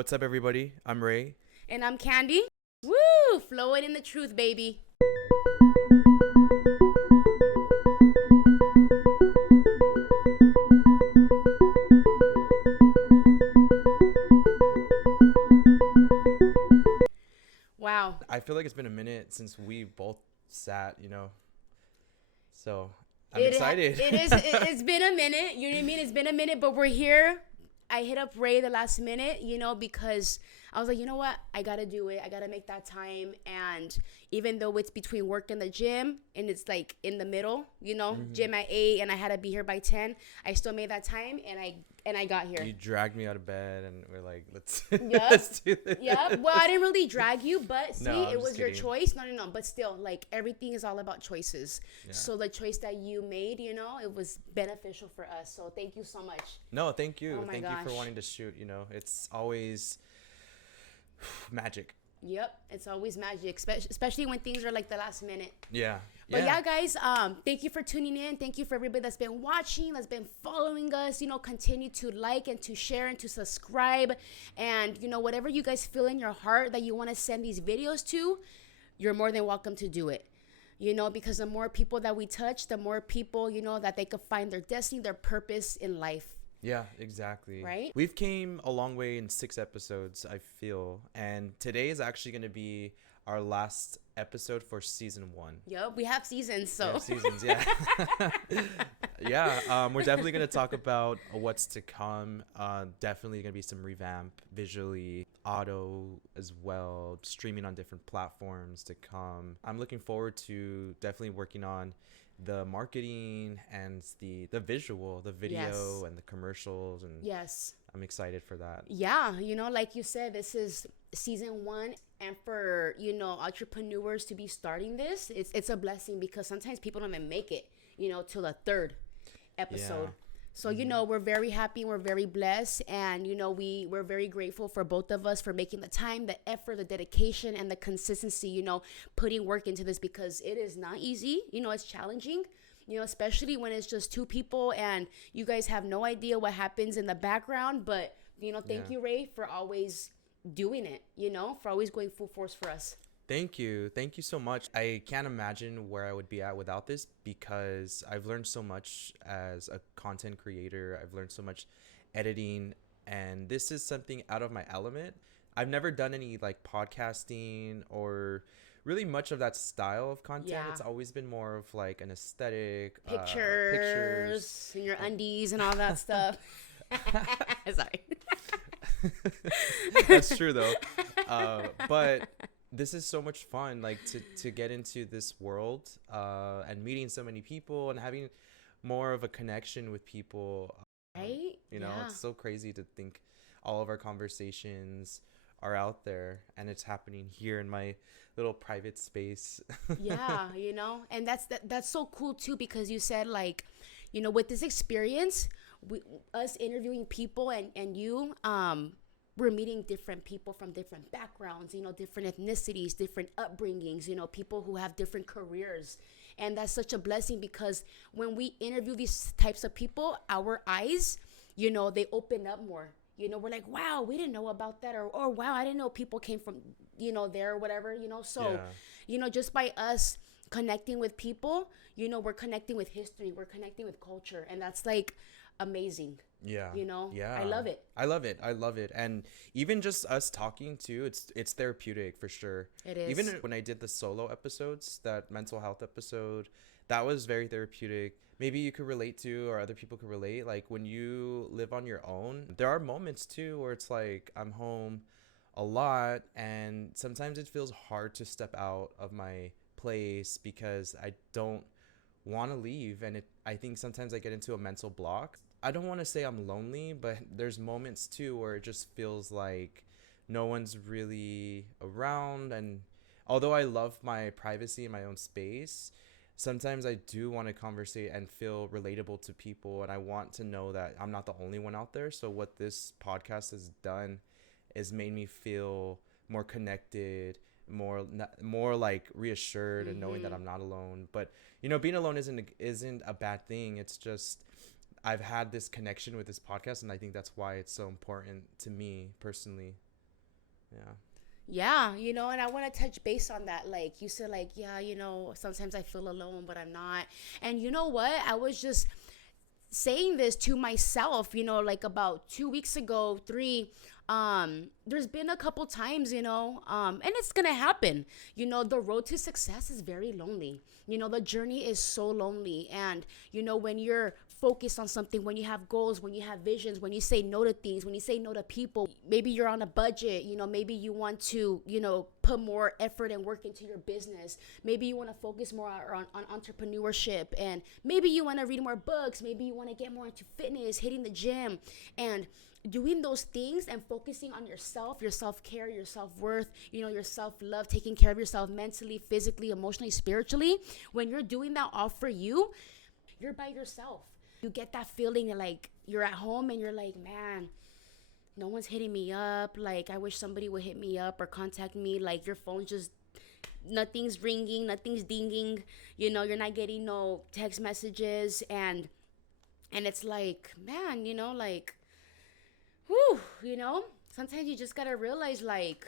What's up, everybody? I'm Ray. And I'm Candy. Woo! Flowin in the truth, baby. Wow. I feel like it's been a minute since we both sat. So I'm It excited. it is it's been a minute. You know what I mean? It's been a minute, but we're here. I hit up Ray the last minute, because I was like, you know what? I gotta do it. I gotta make that time. And even though it's between work and the gym, and it's like in the middle, gym at 8, and I had to be here by 10. I still made that time, and I got here. You dragged me out of bed, and we're like, let's Yep. let's do this. Yeah. Well, I didn't really drag you, but see, No, I'm it just was your kidding. choice. No. But still, like everything is all about choices. Yeah. So the choice that you made, it was beneficial for us. So thank you so much. No, thank you. Oh my Thank you for gosh. wanting to shoot. It's always magic. Yep, it's always magic, especially when things are like the last minute. Yeah. But yeah, guys, thank you for tuning in. Thank you for everybody that's been watching, that's been following us. Continue to like and to share and to subscribe. And, whatever you guys feel in your heart that you want to send these videos to, you're more than welcome to do it. Because the more people that we touch, the more people, that they could find their destiny, their purpose in life. Yeah, exactly. Right? We've came a long way in 6 episodes, I feel. And today is actually going to be our last episode for season 1. Yep, we have seasons, so. Yeah, seasons, yeah. Yeah, we're definitely going to talk about what's to come. Definitely going to be some revamp visually, auto as well, streaming on different platforms to come. I'm looking forward to definitely working on the marketing and the visual, the video, Yes. and the commercials, and Yes. I'm excited for that. Yeah, like you said, this is season 1, and for entrepreneurs to be starting this, it's a blessing, because sometimes people don't even make it till the 3rd episode. Yeah. So we're very happy, we're very blessed, and we're very grateful for both of us for making the time, the effort, the dedication, and the consistency, putting work into this, because it is not easy. It's challenging, especially when it's just 2 people and you guys have no idea what happens in the background. But thank you, Ray, for always doing it, for always going full force for us. Thank you so much. I can't imagine where I would be at without this, because I've learned so much as a content creator. I've learned so much editing, and this is something out of my element. I've never done any like podcasting or really much of that style of content. Yeah. It's always been more of like an aesthetic, Pictures and your undies and all that stuff. Sorry. That's true though. But this is so much fun, like to get into this world, and meeting so many people and having more of a connection with people. Right? Yeah. It's so crazy to think all of our conversations are out there, and it's happening here in my little private space. Yeah, and that's so cool too, because you said, like, with this experience, us interviewing people, and you, we're meeting different people from different backgrounds, different ethnicities, different upbringings, people who have different careers. And that's such a blessing, because when we interview these types of people, our eyes, they open up more. We're like, wow, we didn't know about that. Or wow, I didn't know people came from, there or whatever, So, just by us connecting with people, we're connecting with history, we're connecting with culture. And that's like amazing. Yeah. Yeah. I love it. I love it. And even just us talking too, it's therapeutic for sure. It is. Even when I did the solo episodes, that mental health episode, that was very therapeutic. Maybe you could relate to, or other people could relate. Like when you live on your own, there are moments too where it's like I'm home a lot, and sometimes it feels hard to step out of my place because I don't want to leave. And I think sometimes I get into a mental block. I don't want to say I'm lonely, but there's moments too where it just feels like no one's really around. And although I love my privacy and my own space, sometimes I do want to conversate and feel relatable to people, and I want to know that I'm not the only one out there. So what this podcast has done is made me feel more connected, more like reassured, and knowing that I'm not alone. But being alone isn't a bad thing. It's just I've had this connection with this podcast, and I think that's why it's so important to me personally. Yeah. Yeah, and I want to touch base on that. Like you said, like, yeah, sometimes I feel alone, but I'm not. And you know what? I was just saying this to myself, like about 2 weeks ago, three. There's been a couple times, and it's gonna happen. The road to success is very lonely. The journey is so lonely. And, when you're focused on something, when you have goals, when you have visions, when you say no to things, when you say no to people, maybe you're on a budget, maybe you want to, put more effort and work into your business. Maybe you want to focus more on entrepreneurship, and maybe you want to read more books. Maybe you want to get more into fitness, hitting the gym, and doing those things and focusing on yourself, your self-care, your self-worth, your self-love, taking care of yourself mentally, physically, emotionally, spiritually. When you're doing that all for you, you're by yourself. You get that feeling that, like, you're at home and you're like, man, no one's hitting me up. Like, I wish somebody would hit me up or contact me. Like, your phone's just, nothing's ringing, nothing's dinging. You're not getting no text messages. And it's like, man, like, whew, sometimes you just gotta realize, like,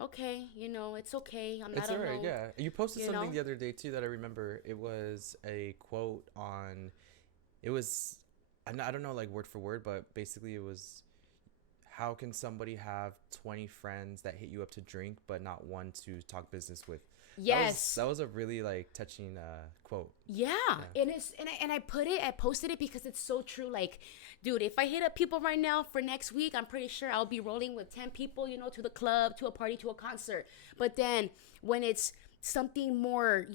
okay, it's okay. I'm It's not alright, alone. yeah. You posted You something know? the other day too that I remember. It was a quote on. It was, I don't know like word for word, but basically it was, how can somebody have 20 friends that hit you up to drink but not one to talk business with? Yes. That was a really like touching quote. Yeah, Yeah. and I posted it because it's so true. Like, dude, if I hit up people right now for next week, I'm pretty sure I'll be rolling with 10 people, to the club, to a party, to a concert. But then when it's something more,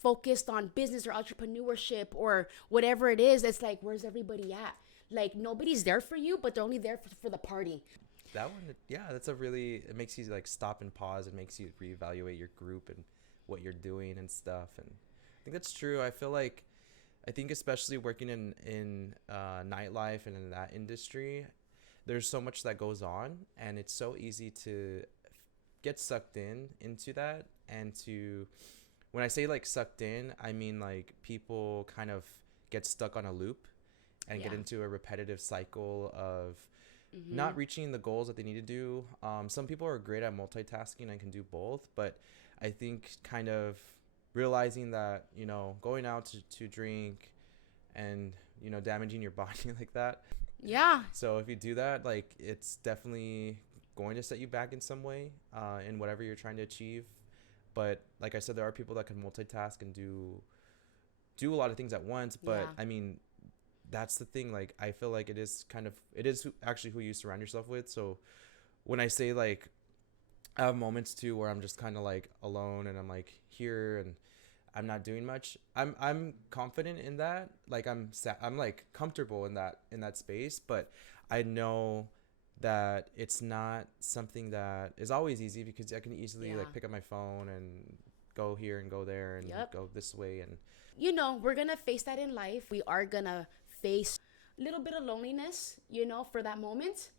focused on business or entrepreneurship or whatever it is, it's like, where's everybody at? Like, nobody's there for you, but they're only there for the party. That one, yeah, that's a really, it makes you like stop and pause. It makes you reevaluate your group and what you're doing and stuff. And I think that's true. I think especially working in nightlife and in that industry, there's so much that goes on, and it's so easy to get sucked into that. And to, when I say like sucked in, I mean like people kind of get stuck on a loop and Yeah. get into a repetitive cycle of Mm-hmm. not reaching the goals that they need to do. Some people are great at multitasking and can do both, but I think kind of realizing that, going out to drink and, damaging your body like that. Yeah. So if you do that, like, it's definitely going to set you back in some way, in whatever you're trying to achieve. But like I said, there are people that can multitask and do a lot of things at once. But Yeah. I mean, that's the thing. Like, I feel like it is actually who you surround yourself with. So when I say like, I have moments too where I'm just kind of like alone and I'm like here and I'm not doing much. I'm confident in that. Like, I'm like comfortable in that space, but I know that it's not something that is always easy, because I can easily Yeah. like pick up my phone and go here and go there and Yep. go this way. And We're gonna face that in life. We are gonna face a little bit of loneliness, for that moment.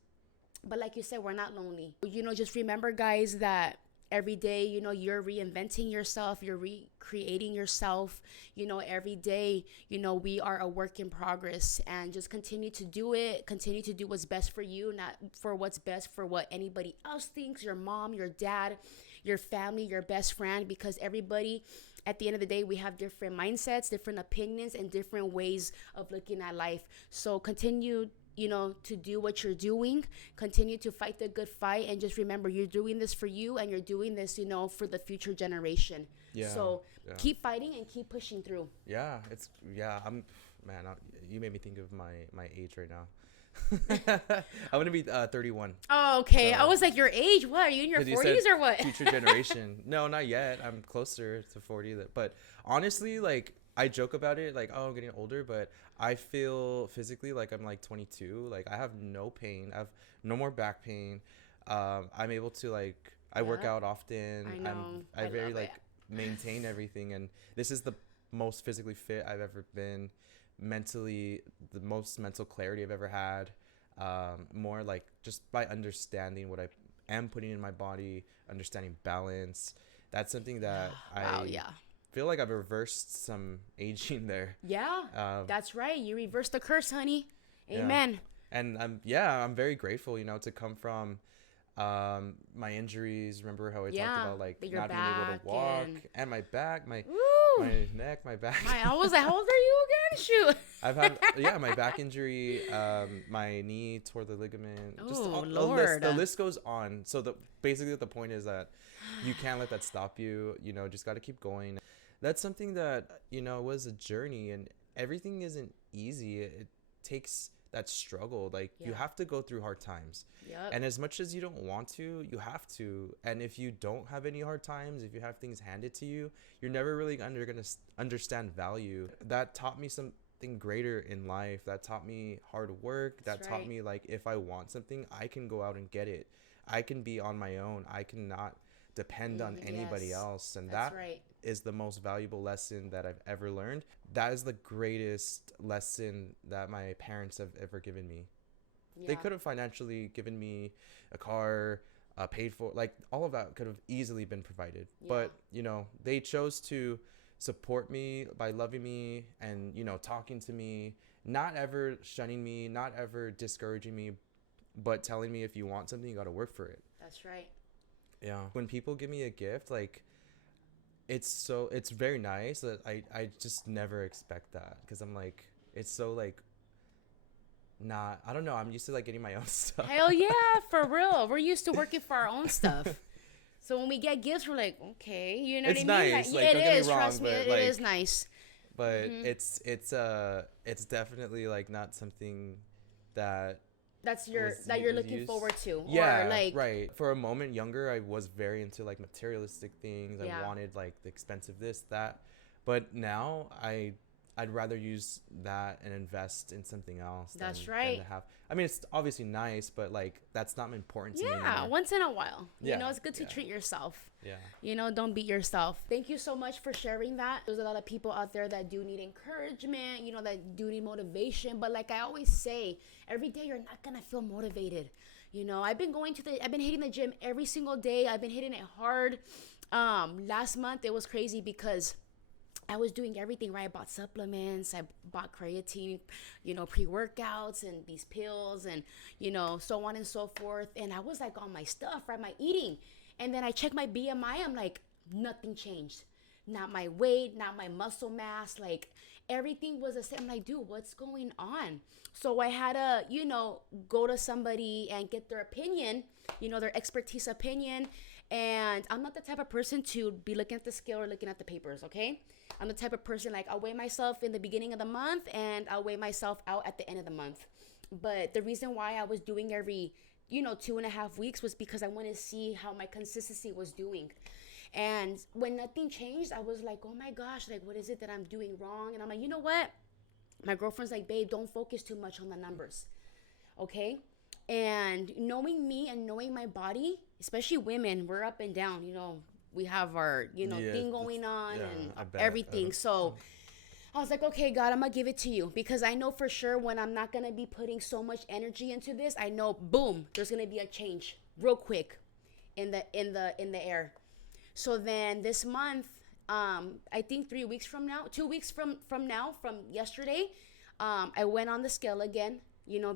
But like you said, we're not lonely. Just remember, guys, that every day, you're reinventing yourself, you're recreating yourself. Every day, we are a work in progress, and just continue to do it. Continue to do what's best for you, not for what's best for what anybody else thinks, your mom, your dad, your family, your best friend, because everybody, at the end of the day, we have different mindsets, different opinions, and different ways of looking at life. So continue, to do what you're doing. Continue to fight the good fight, and just remember, you're doing this for you, and you're doing this, for the future generation. yeah, So yeah, keep fighting and keep pushing through. yeah. It's yeah. Man. You made me think of my age right now. I'm gonna be 31. Oh, okay. I So, was like, your age? What? Are you in your 'cause you said 40s or what? future generation. No, not yet. I'm closer to 40. But honestly, like, I joke about it, like, oh, I'm getting older, but I feel physically like I'm like 22. Like, I have no pain. I have no more back pain. I'm able to, like, I work Yep. out often. I know. I I very love it. like maintain everything, and this is the most physically fit I've ever been. Mentally, the most mental clarity I've ever had. More like just by understanding what I am putting in my body, understanding balance. That's something that Wow, I yeah. feel like I've reversed some aging there. Yeah, Um, that's right. You reversed the curse, honey. yeah, Amen. and I'm very grateful, to come from My injuries. Remember how I talked Yeah, about like but your not being able to back walk, and and my back, my woo. my neck, my back. I was like, how old are you again? Shoot. I've had my back injury, my knee tore the ligament. Just Oh a list. Lord. The list goes on. So basically the point is that you can't let that stop you. You know, just got to keep going. That's something that was a journey, and everything isn't easy. It takes that struggle. Like you Yeah. have to go through hard times. Yep. And as much as you don't want to, you have to. And if you don't have any hard times, if you have things handed to you, you're never really gonna understand value. That taught me something greater in life. That taught me hard work. That's That taught right. me like if I want something, I can go out and get it. I can be on my own. I cannot depend on anybody Yes. else. And That's that right. is the most valuable lesson that I've ever learned. That is the greatest lesson that my parents have ever given me. They Yeah. could have financially given me a car, paid for, like all of that could have easily been provided. But, they chose to support me by loving me and, talking to me, not ever shunning me, not ever discouraging me, but telling me if you want something, you got to work for it. That's right. Yeah. When people give me a gift, like, it's very nice that I just never expect that because I'm like, it's so like, not, I don't know. I'm used to like getting my own stuff. Hell yeah, for real. We're used to working for our own stuff. So when we get gifts, we're like, okay, you know It's what I mean? nice. Like, it don't get me is. wrong, Trust me, but, it like, is nice. But Mhm. it's definitely like not something that That was you're looking used. forward to. Yeah, Or like, right. For a moment younger, I was very into like materialistic things. Yeah. I wanted like the expensive this, that. But now I'd rather use that and invest in something else. That's than right. to have. I mean, it's obviously nice, but like that's not important to me yeah, anymore. once in a while. You Yeah, know, it's good to yeah. treat yourself. Yeah. Don't beat yourself. Thank you so much for sharing that. There's a lot of people out there that do need encouragement, that do need motivation. But like I always say, every day you're not gonna feel motivated. I've been hitting the gym every single day. I've been hitting it hard. Last month it was crazy because I was doing everything right. I bought supplements, I bought creatine, pre-workouts and these pills and, so on and so forth. And I was like on my stuff, right? My eating. And then I checked my BMI. I'm like, nothing changed. Not my weight, not my muscle mass. Like everything was the same. I'm like, dude, what's going on? So I had to, go to somebody and get their opinion, their expertise opinion. And I'm not the type of person to be looking at the scale or looking at the papers, okay? I'm the type of person, like, I'll weigh myself in the beginning of the month and I'll weigh myself out at the end of the month. But the reason why I was doing every 2.5 weeks was because I wanted to see how my consistency was doing. And when nothing changed, I was like, oh my gosh, like, what is it that I'm doing wrong? And I'm like, you know what? My girlfriend's like, babe, don't focus too much on the numbers, okay? And knowing me and knowing my body, especially women, we're up and down, we have our, Yeah, thing going on yeah, and I bet. everything. So I was like, okay, God, I'm gonna give it to you because I know for sure when I'm not gonna be putting so much energy into this, I know, boom, there's gonna be a change real quick in the air. So then this month, I think 2 weeks from yesterday, I went on the scale again,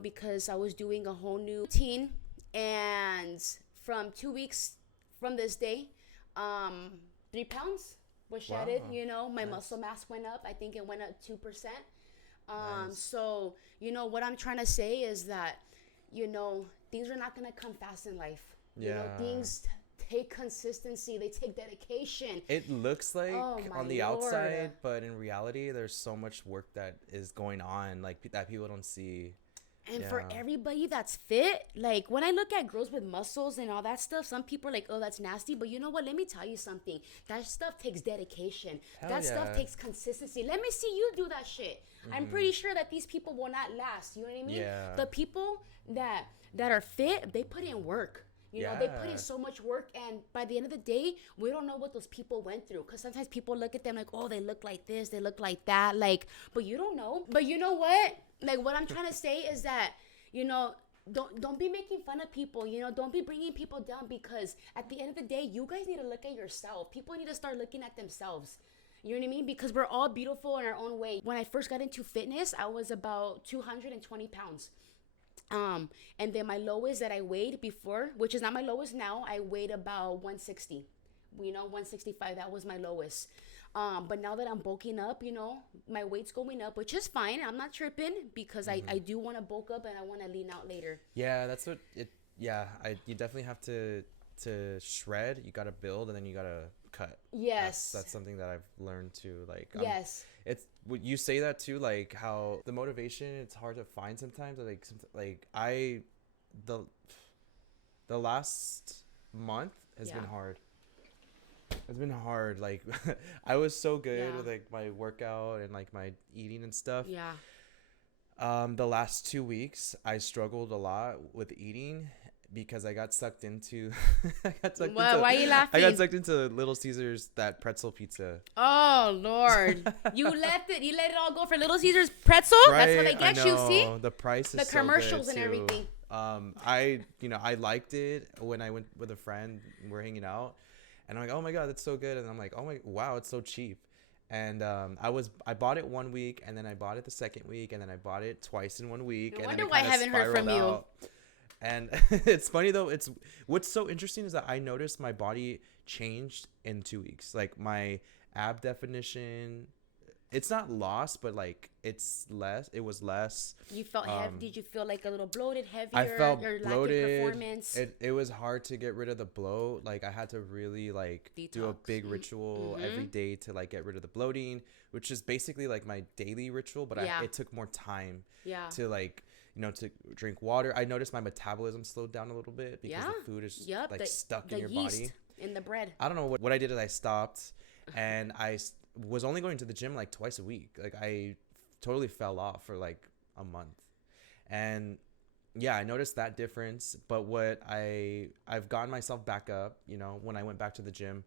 because I was doing a whole new routine. And from 2 weeks from this day, 3 pounds was shedded. Wow. My Nice. muscle mass went up. I think it went up 2%. Nice. So, what I'm trying to say is that, things are not going to come fast in life. Yeah. Things take consistency. They take dedication. It looks like Oh, my on the Lord. outside, but in reality, there's so much work that is going on, like that people don't see. And for Yeah. everybody that's fit, like when I look at girls with muscles and all that stuff, some people are like, oh, that's nasty. But you know what? Let me tell you something. That stuff takes dedication. Hell that stuff yeah. takes consistency. Let me see you do that shit. I'm pretty sure that these people will not last. You know what I mean? Yeah. The people that are fit, they put in work. They put in Yeah. so much work, and by the end of the day, we don't know what those people went through. Because sometimes people look at them like, oh, they look like this, they look like that. Like, but you don't know. But you know what? Like, what I'm trying to say is that, don't be making fun of people. Don't be bringing people down, because at the end of the day, you guys need to look at yourself. People need to start looking at themselves. You know what I mean? Because we're all beautiful in our own way. When I first got into fitness, I was about 220 pounds. And then my lowest that I weighed before, which is not my lowest now, I weighed about 160. 165, that was my lowest. But now that I'm bulking up, my weight's going up, which is fine. I'm not tripping because I do want to bulk up and I want to lean out later. Yeah, that's what it. Yeah, you definitely have to shred. You gotta build, and then you gotta cut. Yes, that's something that I've learned too. Like, yes, it's what you say that too. Like how the motivation, it's hard to find sometimes. The last month has been hard. It's been hard. Like I was so good with like my workout and like my eating and stuff. Yeah. The last 2 weeks I struggled a lot with eating because I got sucked into why are you laughing? I got sucked into Little Caesars, that pretzel pizza. Oh Lord. You let it all go for Little Caesars pretzel? Right? That's what they get you, see? The price is the commercials so good and too. everything. I liked it when I went with a friend and we're hanging out. And I'm like, oh my God, that's so good. And I'm like, oh my, wow, it's so cheap. And I bought it 1 week, and then I bought it the second week, and then I bought it twice in 1 week. No and wonder then why I haven't heard from you. And it's funny though. What's so interesting is that I noticed my body changed in 2 weeks. Like my ab definition, it's not lost, but like it's less. It was less. You felt heavy. Did you feel like a little bloated, heavier? I felt your bloated. Lack of performance. It was hard to get rid of the bloat. Like I had to really like do a big ritual every day to like get rid of the bloating, which is basically like my daily ritual. But it took more time. To like to drink water. I noticed my metabolism slowed down a little bit because the food is like stuck in your body. In the bread. I don't know what I did is I stopped, and I was only going to the gym like twice a week. Like I totally fell off for like a month. And yeah, I noticed that difference. But what I've gotten myself back up, when I went back to the gym,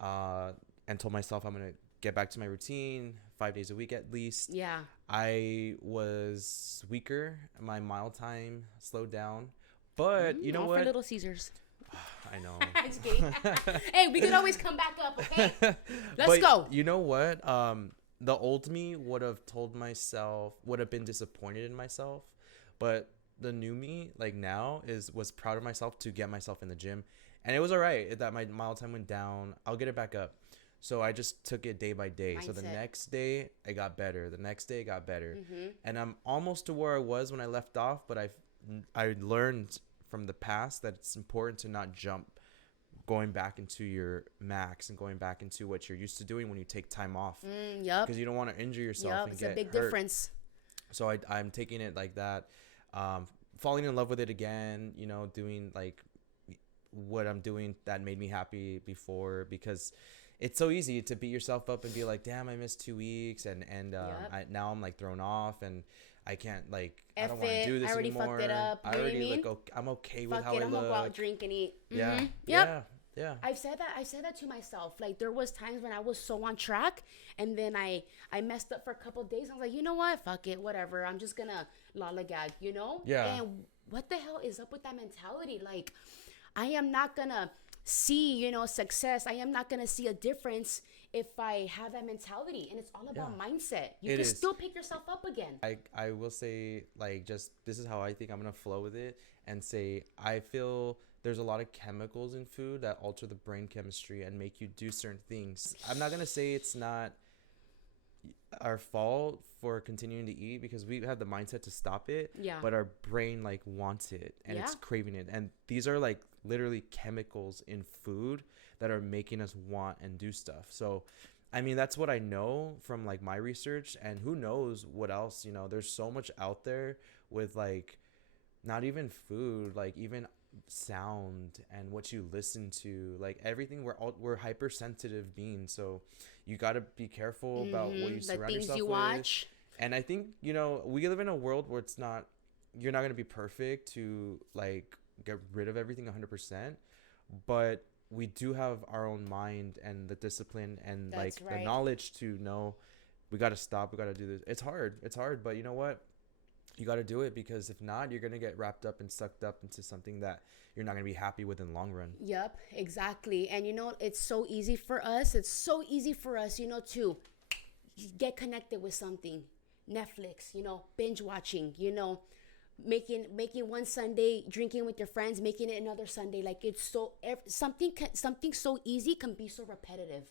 and told myself I'm going to get back to my routine 5 days a week at least. Yeah. I was weaker. My mile time slowed down. But you know what? For Little Caesars. I know. Just kidding. Hey, we can always come back up, okay? Let's go. You know what? The old me would have been disappointed in myself, but the new me, like now, was proud of myself to get myself in the gym, and it was all right that my mile time went down. I'll get it back up. So I just took it day by day. Mindset. So the next day it got better. The next day it got better, and I'm almost to where I was when I left off. But I learned from the past that it's important to not jump going back into your max and going back into what you're used to doing when you take time off. Yep. Because you don't want to injure yourself and it's get a big hurt. difference. So I'm taking it like that, falling in love with it again, doing like what I'm doing that made me happy before, because it's so easy to beat yourself up and be like, damn, I missed 2 weeks. And now I'm like thrown off and I can't like, I don't want to do this anymore. I already fucked it up. I already I'm okay with how I look. I'm gonna go out, drink and eat. Yeah. Yep. Yeah. I've said that to myself. Like there was times when I was so on track and then I messed up for a couple of days. I was like, you know what? Fuck it. Whatever. I'm just gonna lollygag, Yeah. And what the hell is up with that mentality? Like I am not gonna see, success. I am not gonna see a difference if I have that mentality, and it's all about mindset. You can still pick yourself up again. I will say, like, just this is how I think I'm gonna flow with it and say I feel there's a lot of chemicals in food that alter the brain chemistry and make you do certain things. I'm not gonna say it's not our fault for continuing to eat because we have the mindset to stop it, but our brain like wants it and it's craving it, and these are like literally chemicals in food that are making us want and do stuff. So I mean, that's what I know from like my research, and who knows what else, there's so much out there with like not even food, like even sound and what you listen to, like everything. We're hypersensitive beings, so you got to be careful about what you surround yourself with. Watch. And I think we live in a world where you're not going to be perfect to like get rid of everything 100%, but we do have our own mind and the discipline and the knowledge to know we got to stop, we got to do this. It's hard, but you know what? You got to do it, because if not, you're going to get wrapped up and sucked up into something that you're not going to be happy with in the long run. Yep, exactly. And it's so easy for us. To get connected with something. Netflix, binge watching, making one Sunday drinking with your friends, making it another Sunday. Like it's so something so easy can be so repetitive.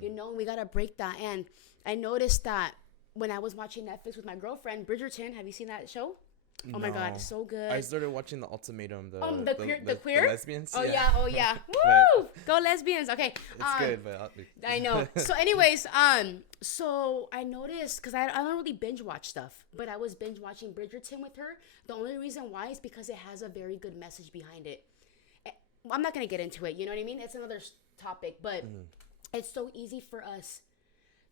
You know, we gotta break that. And I noticed that when I was watching Netflix with my girlfriend, Bridgerton. Have you seen that show? Oh my God, it's so good. I started watching The Ultimatum. The queer? The lesbians. Oh yeah, oh yeah. But Woo! Go lesbians. Okay. it's good, but I know. So anyways, so I noticed, because I don't really binge watch stuff, but I was binge watching Bridgerton with her. The only reason why is because it has a very good message behind it. I'm not going to get into it, you know what I mean? It's another topic, but it's so easy for us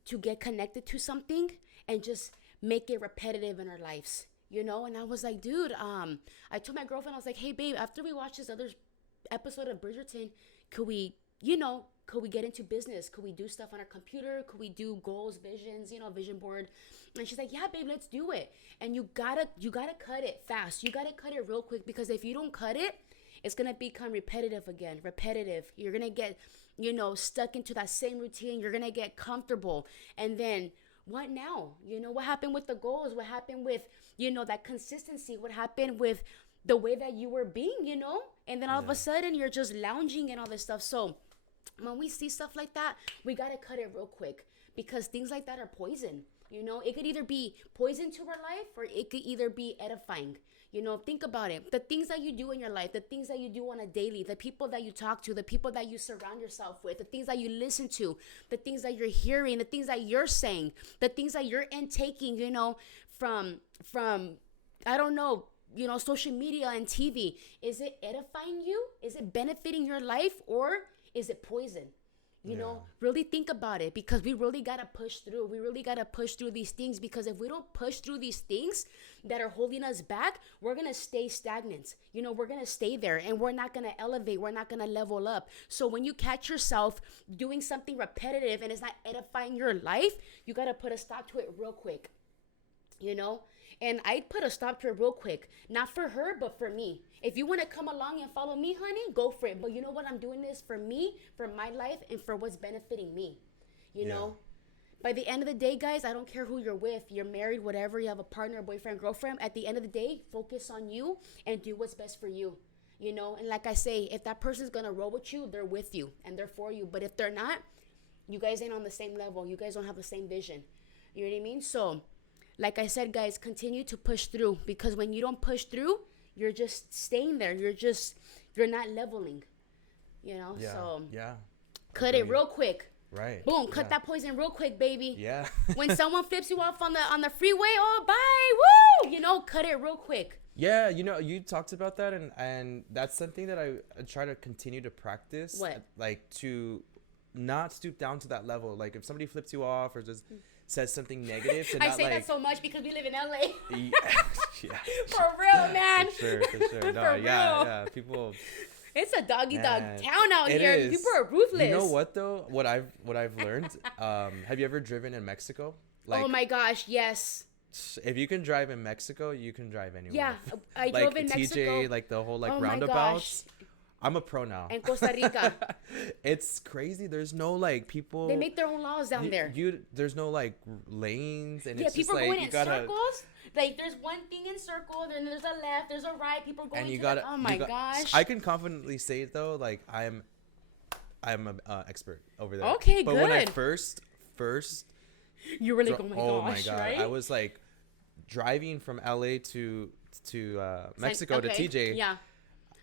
to get connected to something and just make it repetitive in our lives, you know? And I was like, dude, I told my girlfriend, I was like, hey babe, after we watch this other episode of Bridgerton, could we get into business? Could we do stuff on our computer? Could we do goals, visions, vision board? And she's like, yeah, babe, let's do it. And you gotta cut it fast. You gotta cut it real quick, because if you don't cut it, it's gonna become repetitive again. You're gonna get, stuck into that same routine. You're gonna get comfortable. And then what now? What happened with the goals? What happened with, that consistency? What happened with the way that you were being, And then all of a sudden you're just lounging and all this stuff. So when we see stuff like that, we got to cut it real quick, because things like that are poison. It could either be poison to our life, or it could either be edifying. Think about it. The things that you do in your life, the things that you do on a daily, the people that you talk to, the people that you surround yourself with, the things that you listen to, the things that you're hearing, the things that you're saying, the things that you're intaking, from I don't know, social media and TV. Is it edifying you? Is it benefiting your life, or is it poison? Really think about it, because we really got to push through. We really got to push through these things, because if we don't push through these things that are holding us back, we're going to stay stagnant. We're going to stay there, and we're not going to elevate. We're not going to level up. So when you catch yourself doing something repetitive and it's not edifying your life, you got to put a stop to it real quick. And I'd put a stop to it real quick, not for her, but for me. If you want to come along and follow me, honey, go for it. But you know what? I'm doing this for me, for my life, and for what's benefiting me. You know? By the end of the day, guys, I don't care who you're with. You're married, whatever. You have a partner, boyfriend, girlfriend. At the end of the day, focus on you and do what's best for you. And like I say, if that person's going to roll with you, they're with you and they're for you. But if they're not, you guys ain't on the same level. You guys don't have the same vision. You know what I mean? So, like I said, guys, continue to push through, because when you don't push through, you're just staying there. You're not leveling, so cut it real quick. Right. Boom. Cut that poison real quick, baby. Yeah. When someone flips you off on the freeway, oh, bye. Woo. Cut it real quick. Yeah. You talked about that, and that's something that I try to continue to practice. What? Like, to not stoop down to that level. Like, if somebody flips you off or just says something negative, to I not, say like, that so much because we live in LA. Yeah. For real, man. For sure. No, For real. yeah. People. It's a doggy dog Man, town out it here. is. People are ruthless. You know what though? What I've learned. Have you ever driven in Mexico? Like, oh my gosh, yes. if you can drive in Mexico, you can drive anywhere. Yeah, I like drove in TJ, Mexico. like the whole Oh my roundabouts. I'm a pro now. And Costa Rica. It's crazy. There's no like people. They make their own laws down there. There's no like lanes, and Yeah, it's just people are like going you in gotta. circles. Like there's one thing in circle, then there's a left, there's a right. People are going And you to gotta. oh my gosh. I can confidently say it though. Like I'm an expert over there. Okay, but good. when I first you were like, oh my gosh, god, right? I was like driving from LA to Mexico to TJ. Yeah.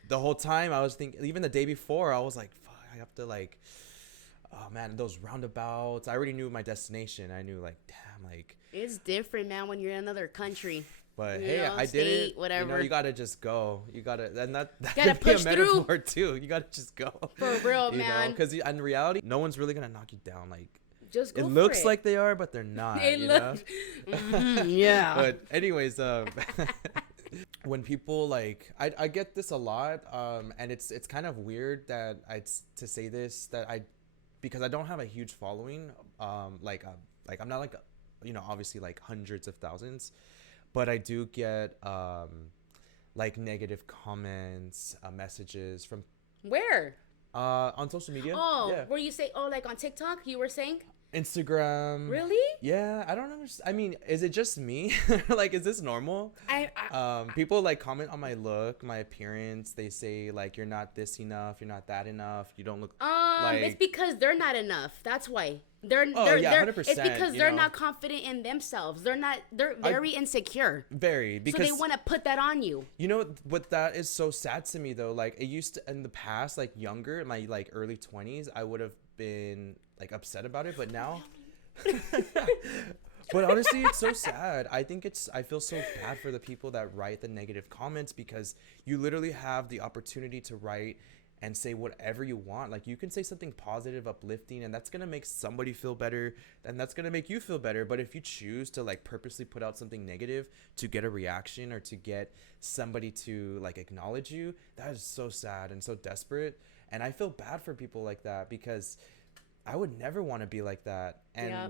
The whole time I was thinking, even the day before, I was like, fuck, I have to like, oh man, those roundabouts. I already knew my destination. I knew like, damn, like. It's different, man, when you're in another country. But you hey, know, I state, did it. whatever. You gotta just go. You gotta, and that gotta could be a push through. metaphor too. You gotta just go. For real, man. Because in reality, no one's really gonna knock you down. Like, just go it for looks it. like they are, but they're not. They you look. know? Yeah. But anyways, when people like, I get this a lot, and it's kind of weird that to say this, because I don't have a huge following, like I'm not like, obviously like hundreds of thousands, but I do get like negative comments, messages from Where? on social media. Oh, yeah. where you say, like on TikTok, you were saying? Instagram. Really? Yeah, I don't understand. I mean, is it just me? Like, is this normal? People like comment on my look, my appearance. They say like, you're not this enough, you're not that enough, you don't look It's like. because they're not enough. That's why. Oh yeah, They're 100%. it's because You they're know, not confident in themselves. They're very insecure. very So because they want to put that on you. you know what, that is so sad to me though. Like, it used to in the past, like younger, in my like early 20s, I would have been like upset about it, but now. But honestly, it's so sad. I feel so bad for the people that write the negative comments, because you literally have the opportunity to write and say whatever you want. Like, you can say something positive, uplifting, and that's going to make somebody feel better, and that's going to make you feel better. But if you choose to like purposely put out something negative to get a reaction or to get somebody to like acknowledge you, that is so sad and so desperate. And I feel bad for people like that, because I would never want to be like that. And Yeah.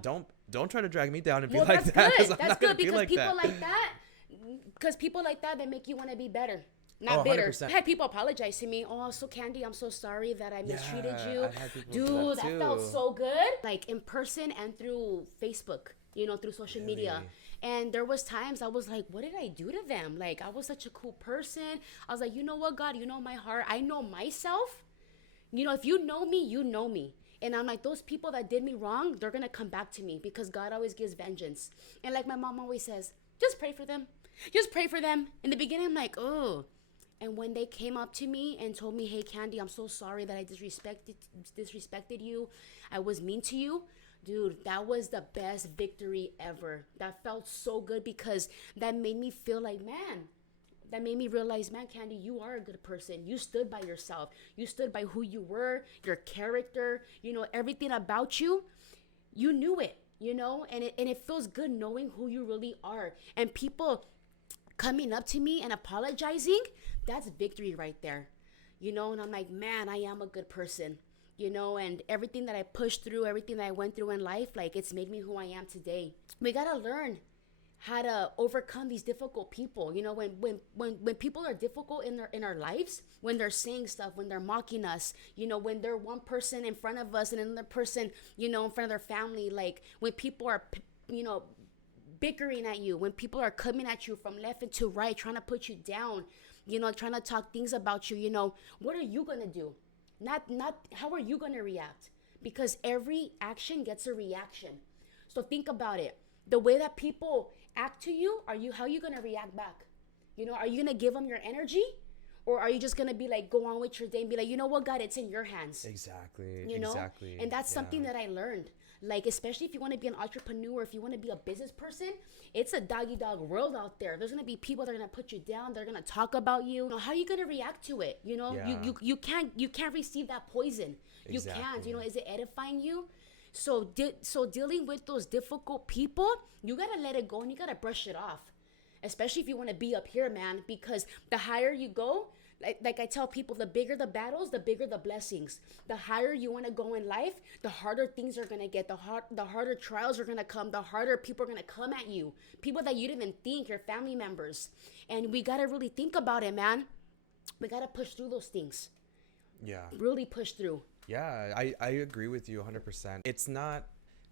don't try to drag me down and be Well, like that's that. good. 'Cause I'm That's not good gonna be because like people that. like that, they make you want to be better. Not Oh, bitter. 100%. I had people apologize to me. Oh, so Candy, I'm so sorry that I mistreated Yeah, you. I had people do Dude, that that felt too. so good. Like in person and through Facebook, through social media. And there was times I was like, what did I do to them? Like, I was such a cool person. I was like, you know what, God, you know my heart. I know myself. If you know me, you know me. And I'm like, those people that did me wrong, they're going to come back to me because God always gives vengeance. And like my mom always says, just pray for them. Just pray for them. In the beginning, I'm like, oh. And when they came up to me and told me, hey, Candy, I'm so sorry that I disrespected you. I was mean to you. Dude, that was the best victory ever. That felt so good because that made me feel like, man, that made me realize, man, Candy, you are a good person. You stood by yourself. You stood by who you were, your character, everything about you. You knew it, and it feels good knowing who you really are. And people coming up to me and apologizing, that's victory right there. And I'm like, man, I am a good person. And everything that I pushed through, everything that I went through in life, like, it's made me who I am today. We got to learn how to overcome these difficult people. When people are difficult in our lives, when they're saying stuff, when they're mocking us, when they're one person in front of us and another person, in front of their family, like when people are, bickering at you, when people are coming at you from left and to right, trying to put you down, trying to talk things about you, what are you going to do? Not how are you going to react? Because every action gets a reaction. So think about it. The way that people act to you, how are you going to react back? Are you going to give them your energy? Or are you just going to be like, go on with your day and be like, you know what, God, it's in your hands. Exactly. Exactly. And that's something that I learned. Like, especially if you want to be an entrepreneur, if you want to be a business person, it's a doggy dog world out there. There's going to be people that are going to put you down. They're going to talk about you. How are you going to react to it? You can't receive that poison. Exactly. You can't. Is it edifying you? So dealing with those difficult people, you got to let it go and you got to brush it off. Especially if you want to be up here, man, because the higher you go, like I tell people, the bigger the battles, the bigger the blessings. The higher you want to go in life, the harder things are going to get. The harder trials are going to come. The harder people are going to come at you. People that you didn't even think, your family members. And we got to really think about it, man. We got to push through those things. Yeah. Really push through. Yeah, I agree with you 100%. It's not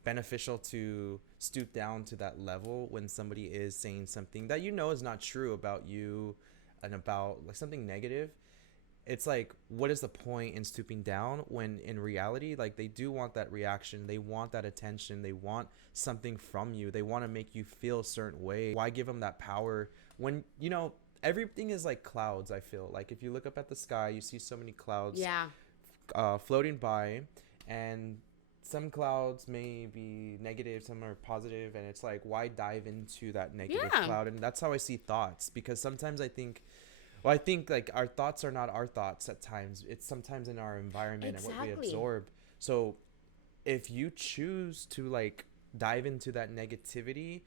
beneficial to stoop down to that level when somebody is saying something that is not true about you and about like something negative. It's like, what is the point in stooping down when in reality, like, they do want that reaction, they want that attention, they want something from you, they want to make you feel a certain way. Why give them that power when everything is like clouds? I feel like if you look up at the sky, you see so many clouds floating by, and some clouds may be negative, some are positive, and it's like, why dive into that negative cloud? And that's how I see thoughts, because sometimes I think like our thoughts are not our thoughts at times. It's sometimes in our environment and what we absorb. So if you choose to like dive into that negativity,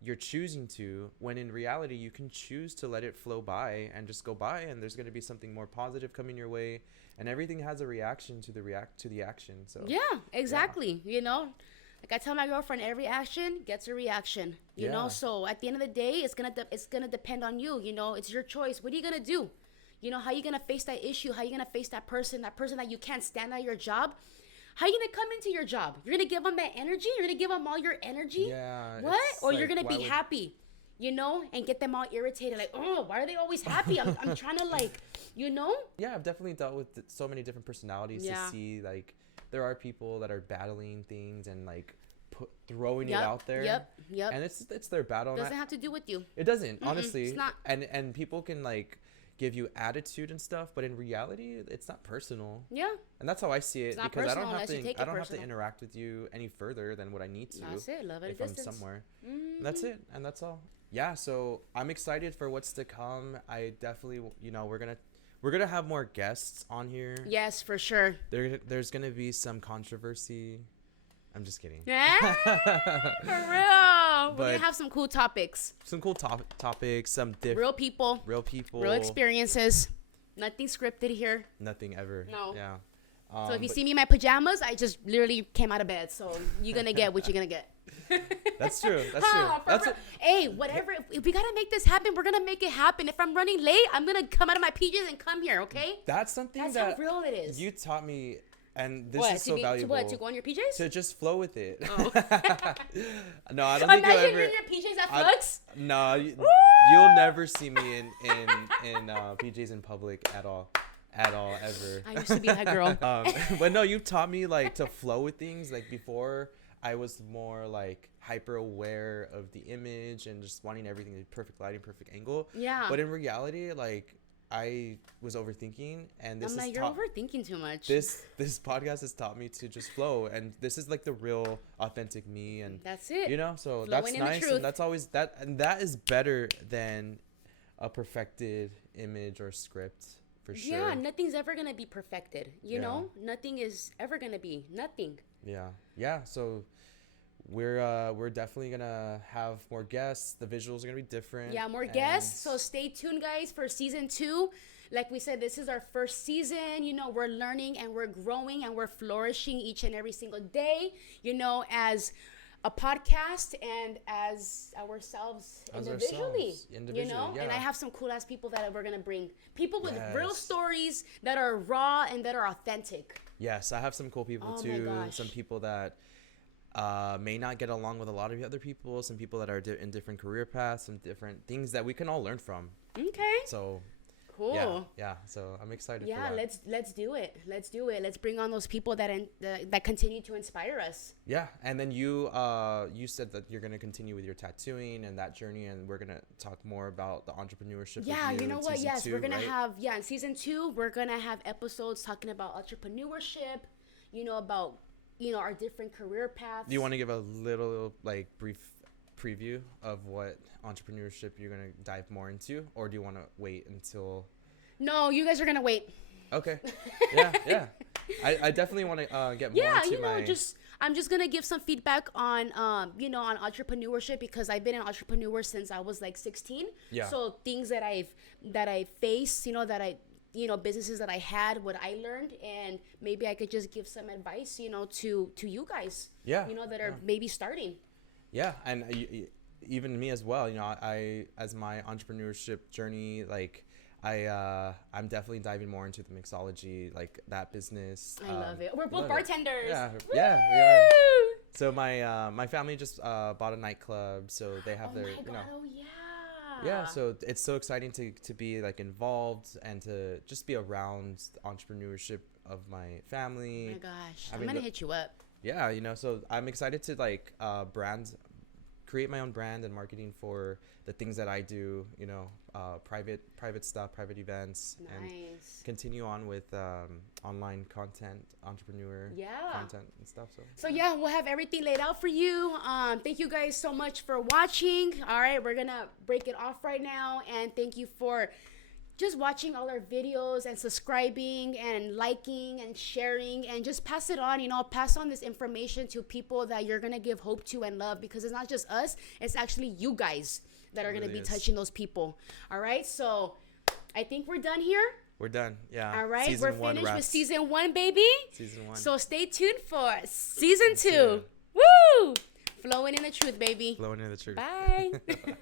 you're choosing to, when in reality you can choose to let it flow by and just go by, and there's going to be something more positive coming your way, and everything has a reaction to the action. So yeah, exactly. Like I tell my girlfriend, every action gets a reaction. You know, so at the end of the day, it's gonna depend on you. It's your choice. What are you gonna do? How are you gonna face that issue? How are you gonna face that person that you can't stand at your job? How you gonna come into your job? You're gonna give them that energy? You're gonna give them all your energy? Yeah. What? Or Like, you're gonna why be would- happy, you know, and get them all irritated, like, oh, why are they always happy? I'm trying to, like, you know? Yeah, I've definitely dealt with so many different personalities Yeah. to see, like, there are people that are battling things and, like, throwing Yep, it out there. Yep. And it's their battle. and Doesn't have to do with you. It doesn't, honestly. it's not. And people can, like, give you attitude and stuff, but in reality, it's not personal. Yeah. And that's how I see it, It's not because I don't personal have unless you take to it I don't have to personal. interact with you any further than what I need to. That's it. Love at a if I'm distance. somewhere. Mhm. That's it, and that's all. Yeah, so I'm excited for what's to come. I definitely, we're gonna have more guests on here. Yes, for sure. There's gonna be some controversy. I'm just kidding. Yeah, for real. We're But- gonna have some cool topics. Some cool topics, some Real people, real people, real experiences. Nothing scripted here. nothing ever. No. Yeah. So if you but see me in my pajamas, I just literally came out of bed. So you're gonna get what you're gonna get. that's true. That's true. Huh, for That's real. what, Hey, whatever. If we gotta make this happen, we're gonna make it happen. If I'm running late, I'm gonna come out of my PJs and come here. Okay? that's something That's that how real it is. you taught me, and this what? is so valuable. To go on your PJs? To just flow with it. Oh. No, I don't think you'll Imagine ever. you're in your PJs at I- Flux. No, you'll never see me in PJs in public at all, ever. I used to be that girl. But no, you taught me, like, to flow with things. Like, before, I was more like hyper aware of the image and just wanting everything to be perfect lighting, perfect angle. Yeah. But in reality, like, I was overthinking, and this I'm is like, you're overthinking too much. this podcast has taught me to just flow, and this is like the real authentic me, and That's it. so Flowing that's in the nice, truth. and that's always that, and that is better than a perfected image or script, for sure. Yeah, nothing's ever gonna be perfected. You Yeah. know, nothing is ever gonna be nothing. Yeah. So we're definitely gonna have more guests. The visuals are gonna be different. Yeah, more and- guests. So stay tuned, guys, for season 2. Like we said, this is our first season. You know, we're learning and we're growing and we're flourishing each and every single day. You know, as a podcast and as ourselves As individually. ourselves, You individually, know, and yeah. I have some cool ass people that we're gonna bring. People with real Yes. stories that are raw and that are authentic. Yes, I have some cool people Oh my too. gosh. Some people that may not get along with a lot of the other people. Some people that are in different career paths, some different things that we can all learn from. Okay. So Cool. yeah. So I'm excited. for Yeah, that. let's do it. Let's do it. Let's bring on those people that continue to inspire us. Yeah, and then you said that you're gonna continue with your tattooing and that journey, and we're gonna talk more about the entrepreneurship. Yeah, with you know in what? season Yes, 2, we're gonna right? have in season 2 we're gonna have episodes talking about entrepreneurship. You know, about our different career paths. Do you want to give a little, like, brief preview of what entrepreneurship you're gonna dive more into, or do you want to wait until? No, you guys are gonna wait. Okay. Yeah. I definitely want to get more Yeah, into my. I'm just gonna give some feedback on on entrepreneurship, because I've been an entrepreneur since I was like 16. Yeah. So things that I faced, businesses that I had, what I learned, and maybe I could just give some advice, to you guys. Yeah, That are maybe starting. Yeah, and even me as well. I as my entrepreneurship journey, like, I'm definitely diving more into the mixology, like that business. I love it. We're both love it. bartenders. Yeah, Woo! we are. So my family just bought a nightclub, so they have Oh their my God, oh yeah. yeah. So it's so exciting to be, like, involved and to just be around the entrepreneurship of my family. Oh my gosh, I I'm mean, gonna the- hit you up. Yeah, so I'm excited to, like, create my own brand and marketing for the things that I do, private stuff, private events, and Nice. continue on with online content, entrepreneur Yeah. content and stuff. So yeah, we'll have everything laid out for you. Thank you guys so much for watching. All right, we're gonna break it off right now, and thank you for just watching all our videos and subscribing and liking and sharing, and just pass it on. Pass on this information to people that you're gonna give hope to and love, because it's not just us, it's actually you guys that are gonna really be is. touching those people. All right, so I think we're done here. We're done. Yeah. All right, Season we're 1 finished with wraps. season 1, baby. Season 1. So stay tuned for season 2. Season 2. Woo! Flowing in the truth, baby. Blowing in the truth. Bye. Bye.